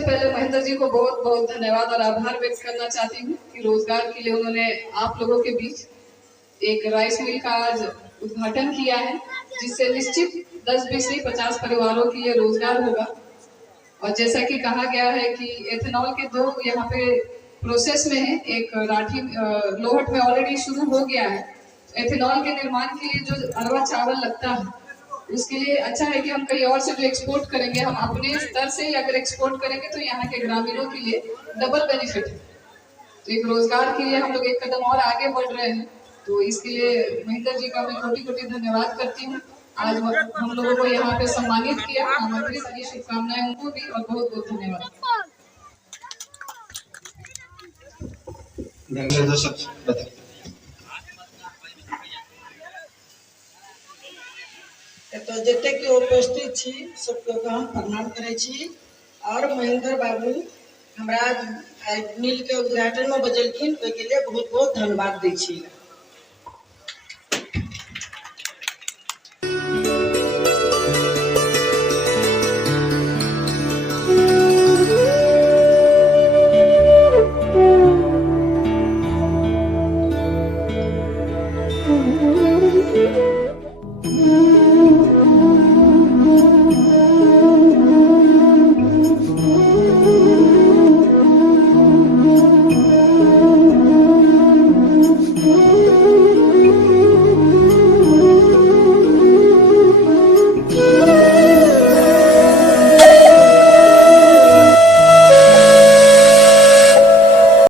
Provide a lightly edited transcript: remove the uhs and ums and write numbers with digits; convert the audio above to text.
सबसे पहले महेंद्र जी को बहुत बहुत धन्यवाद और आभार व्यक्त करना चाहती हूँ कि रोजगार के लिए उन्होंने आप लोगों के बीच एक राइस मिल का आज उद्घाटन किया है, जिससे निश्चित 10, 20 नहीं 50 परिवारों के लिए रोजगार होगा। और जैसा कि कहा गया है कि एथेनॉल के 2 यहाँ पे प्रोसेस में है, एक राठी लोहट में ऑलरेडी शुरू हो गया है। एथेनॉल के निर्माण के लिए जो अरवा चावल लगता है उसके लिए अच्छा है कि हम कहीं और से जो एक्सपोर्ट करेंगे, हम अपने स्तर से ही अगर एक्सपोर्ट करेंगे तो यहाँ के ग्रामीणों के लिए डबल बेनिफिट है। तो एक रोजगार के लिए हम लोग एक कदम और आगे बढ़ रहे हैं, तो इसके लिए महेंद्र जी का मैं कोटि कोटि धन्यवाद करती हूँ। आज हम लोगों को यहाँ पे सम्मानित किया, आमंत्रित की, शुभकामनाएं उनको भी और बहुत बहुत धन्यवाद। तो जते की उपस्थित छी सबके हम प्रणाम करे छी। और महेंद्र बाबू हमरा मिल के उद्घाटन में बजलखिन, ओहि के लिए बहुत बहुत धन्यवाद दै छी।